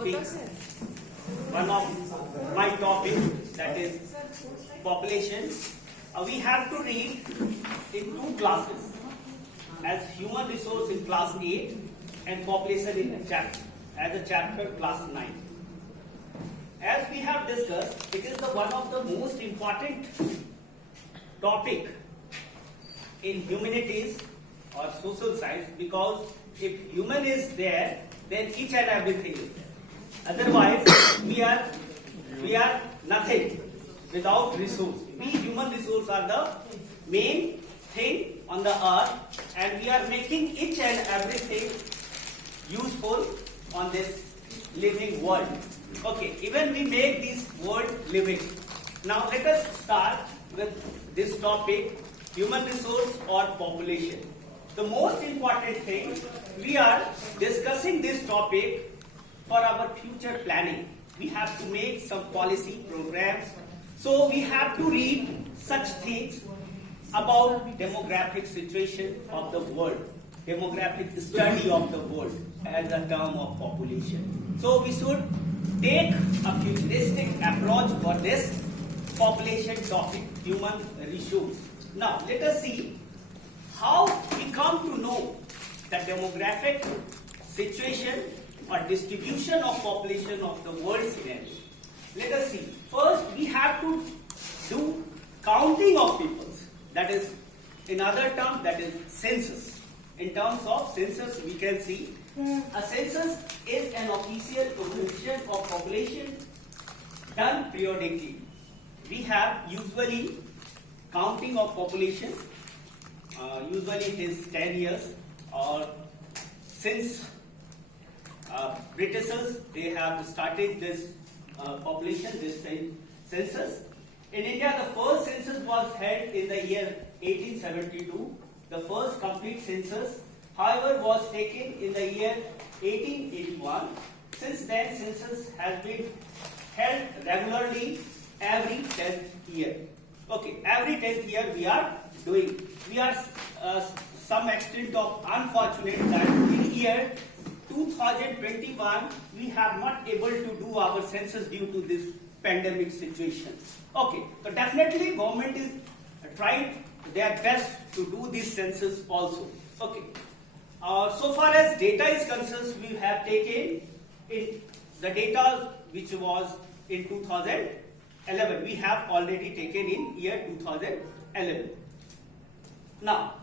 speak one of my topic, that is population. We have to read in two classes, as human resource in class 8 and population in as a chapter class 9. As we have discussed, it is one of the most important topic in humanities or social science, because if human is there, then each and everything is there. Otherwise, we are nothing without resource. We human resource are the main thing on the earth, and we are making each and everything useful on this living world. Okay, even we make this world living. Now let us start with this topic, human resource or population. The most important thing, we are discussing this topic for our future planning. We have to make some policy programs. So we have to read such things about demographic situation of the world, demographic study of the world as a term of population. So we should take a futuristic approach for this population topic, human resource. Now let us see how we come to know the demographic situation or distribution of population of the world scenario. Let us see. First, we have to do counting of peoples. That is, in other terms, that is census. In terms of census, we can see a census is an official computation of population done periodically. We have usually counting of population. Usually it is 10 years, or since Britishers, they have started this population, this census. In India, the first census was held in the year 1872. The first complete census, however, was taken in the year 1881. Since then, census has been held regularly every 10th year. Okay, every 10th year we are doing. We are some extent of unfortunate that in year 2021 we have not able to do our census due to this pandemic situation. Okay, so definitely government is trying their best to do this census also. Okay, so far as data is concerned, we have taken in the data which was in 2011. We have already taken in year 2011. Now,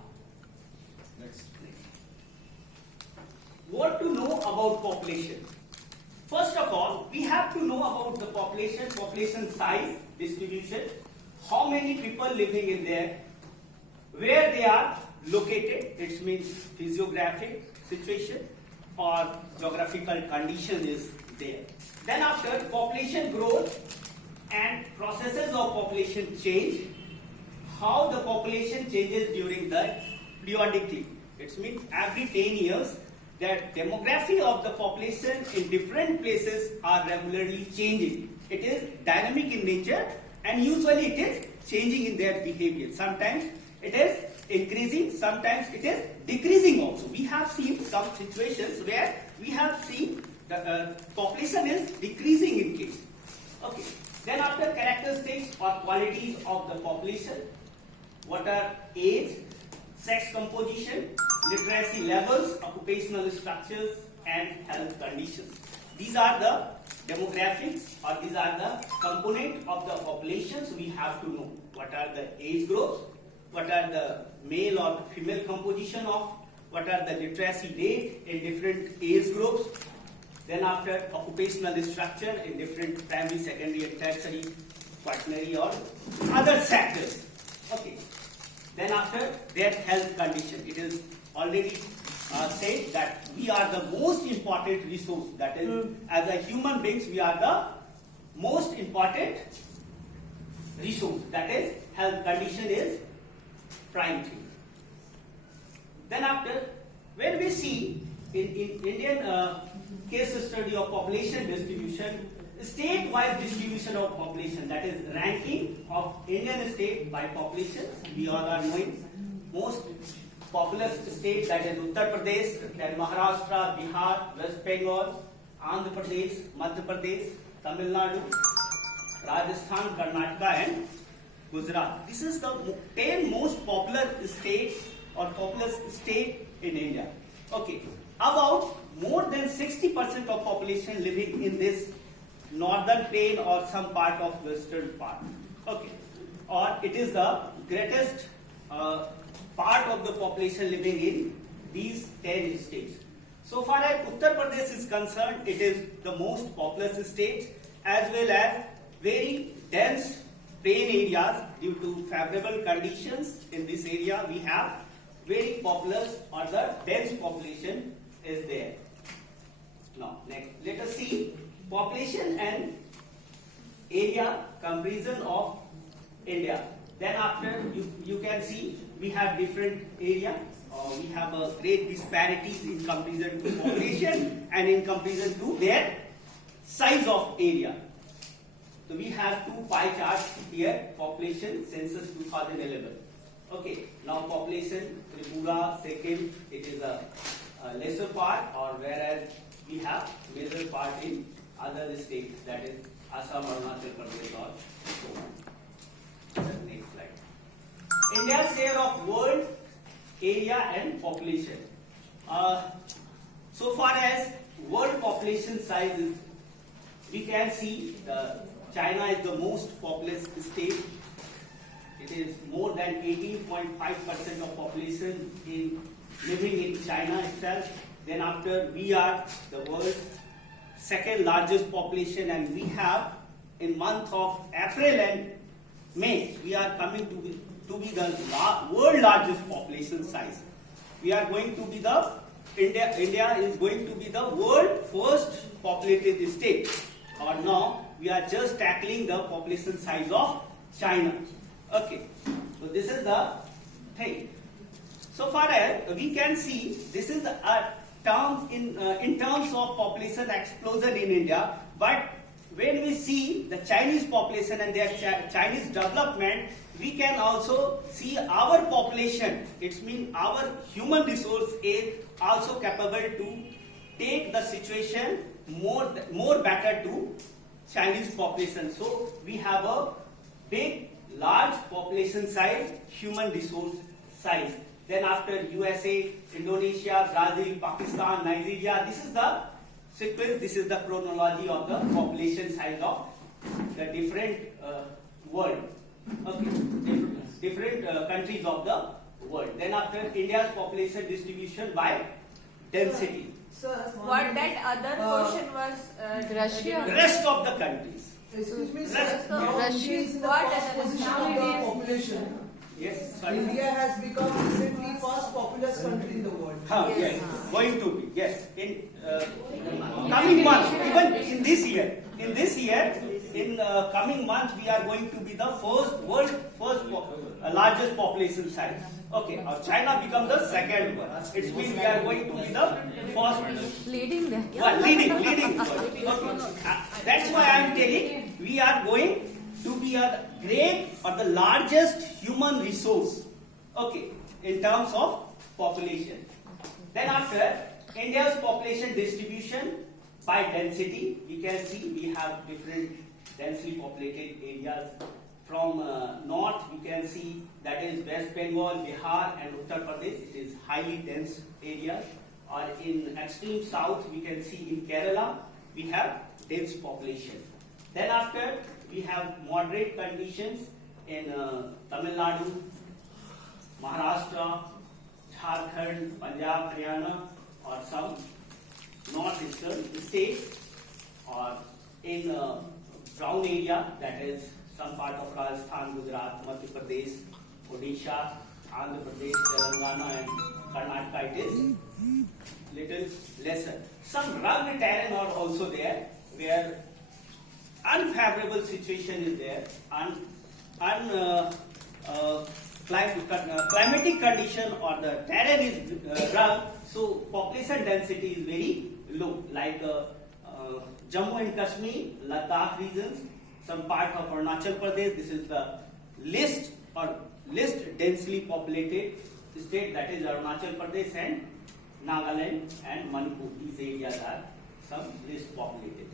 next. What to know about population? First of all, we have to know about the population size, distribution, how many people living in there, where they are located, it means physiographic situation or geographical condition is there. Then after, population growth and processes of population change, how the population changes during the periodically. It means every 10 years, that demography of the population in different places are regularly changing. It is dynamic in nature, and usually it is changing in their behavior. Sometimes it is increasing, sometimes it is decreasing also. We have seen some situations where we have seen the population is decreasing in case. Okay. Then after, characteristics or qualities of the population. What are age, sex composition, literacy levels, occupational structures, and health conditions. These are the demographics, or these are the component of the populations we have to know. What are the age groups, what are the male or female composition of, what are the literacy rate in different age groups. Then after, occupational structure in different primary, secondary, and tertiary, quaternary, or other sectors. Okay. Then after, their health condition. It is already said that we are the most important resource. That is, as a human beings, we are the most important resource. That is, health condition is prime thing. Then after, when we see in Indian case study of population distribution, state-wise distribution of population, that is ranking of Indian state by population. We all are knowing most populous state, that is Uttar Pradesh, then Maharashtra, Bihar, West Bengal, Andhra Pradesh, Madhya Pradesh, Tamil Nadu, Rajasthan, Karnataka and Gujarat. This is the 10 most popular states or populous state in India. Okay, about more than 60% of population living in this northern plain or some part of western part. Okay, or it is the greatest part of the population living in these 10 states. So far as Uttar Pradesh is concerned, it is the most populous state as well as very dense plain areas due to favorable conditions in this area. We have very populous or the dense population is there. Now next, let us see population and area comparison of India. Then after you can see we have different area. We have a great disparities in comparison to population and in comparison to their size of area. So we have two pie charts here, population census 2011. Okay, now population Tripura, Sikkim, it is a lesser part, or whereas we have major part in other states, that is Assam, Arunachal Pradesh or so on. Next slide. India's share of world area and population. So far as world population size is, we can see China is the most populous state. It is more than 18.5% of population in living in China itself. Then after, we are the world's second largest population, and we have in month of April and May, we are coming to be the world largest population size. We are going to be the India is going to be the world first populated state. Or now we are just tackling the population size of China. Okay, so this is the thing. So far as we can see, this is a term in terms of population explosion in India. But when we see the Chinese population and their Chinese development, we can also see our population. It means our human resource is also capable to take the situation more better to Chinese population. So we have a big, large population size, human resource size. Then after USA, Indonesia, Brazil, Pakistan, Nigeria, this is the sequence, this is the chronology of the population size of the different world. Okay, different countries of the world. Then after, India's population distribution by density. Sir, What that other question was Russia. Rest of the countries. Excuse me, Rest- sir. Now Russia. India is in the What first other position of countries? the population. Yes, sorry. India has become recently first populous country in the world. Yes, going to be, yes. In coming month, even in this year, in coming month, we are going to be the world first largest population size. Okay, China become the second one. It means we are going to be the first. leading there. Leading. Okay. That's why I am telling we are going to be a great or the largest human resource. Okay, in terms of population. Then after, India's population distribution by density, we can see we have different densely populated areas. From north, we can see that is West Bengal, Bihar and Uttar Pradesh. It is highly dense areas. Or in extreme south, we can see in Kerala, we have dense population. Then after, we have moderate conditions in Tamil Nadu, Maharashtra, Jharkhand, Punjab, Haryana, or some northeastern states, or in brown area, that is some part of Rajasthan, Gujarat, Madhya Pradesh, Odisha, Andhra Pradesh, Telangana and Karnataka, it is little lesser. Some rugged terrain are also there, where unfavorable situation is there, climatic condition or the terrain is rugged, so population density is very low, like Jammu and Kashmir, Ladakh regions, some part of Arunachal Pradesh. This is the least densely populated state, that is Arunachal Pradesh and Nagaland and Manipur. These areas are some list populated.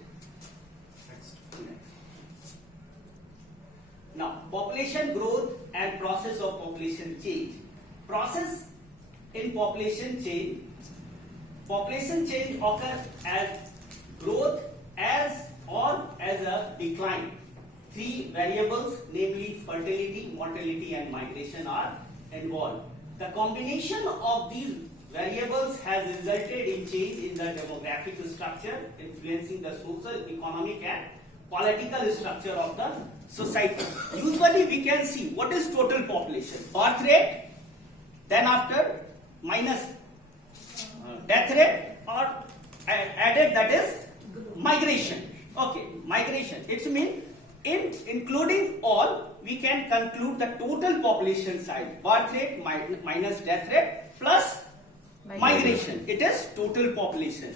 Now, population growth and process of population change. Process in population change occurs as growth as or as a decline. Three variables, namely fertility, mortality, and migration, are involved. The combination of these variables has resulted in change in the demographic structure, influencing the social, economic, and political structure of the society. Usually, we can see what is total population: birth rate, then after minus death rate, or added, that is migration. Okay, migration. It means including all, we can conclude the total population size. Birth rate minus death rate plus migration. It is total population.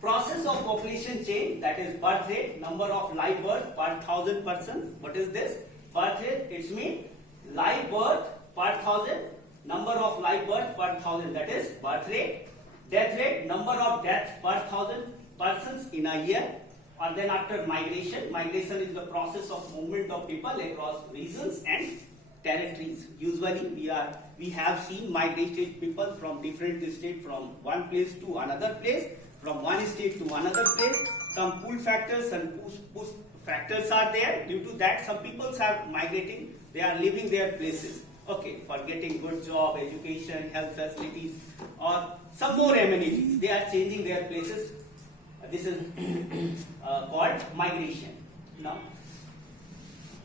Process of population change, that is birth rate, number of live birth per 1,000 persons. What is this? Birth rate, it means live birth per 1,000, number of live birth per 1,000, that is birth rate. Death rate, number of deaths per 1,000 persons in a year. Or then after migration, migration is the process of movement of people across regions and territories. Usually we have seen migrated people from different states, from one place to another place, from one state to another place. Some pull factors and push factors are there. Due to that, some people are migrating, they are leaving their places. Okay, for getting good job, education, health facilities, or some more amenities, they are changing their places. This is called migration. Now,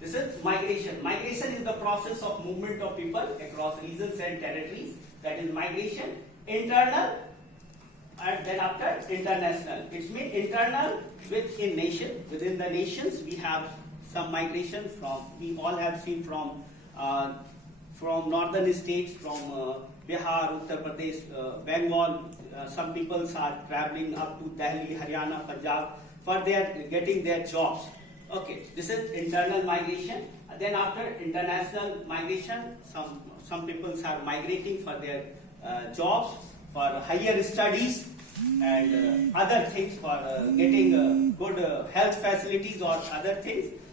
this is migration. Migration is the process of movement of people across regions and territories. That is migration. Internal, and then after international. It means internal within nation. Within the nations, we have some migration from. We all have seen from northern states, from Bihar, Uttar Pradesh, Bengal. Some people are traveling up to Delhi, Haryana, Punjab for getting their jobs. Okay, this is internal migration. Then after international migration, some people are migrating for their jobs, for higher studies, and other things, for getting good health facilities or other things.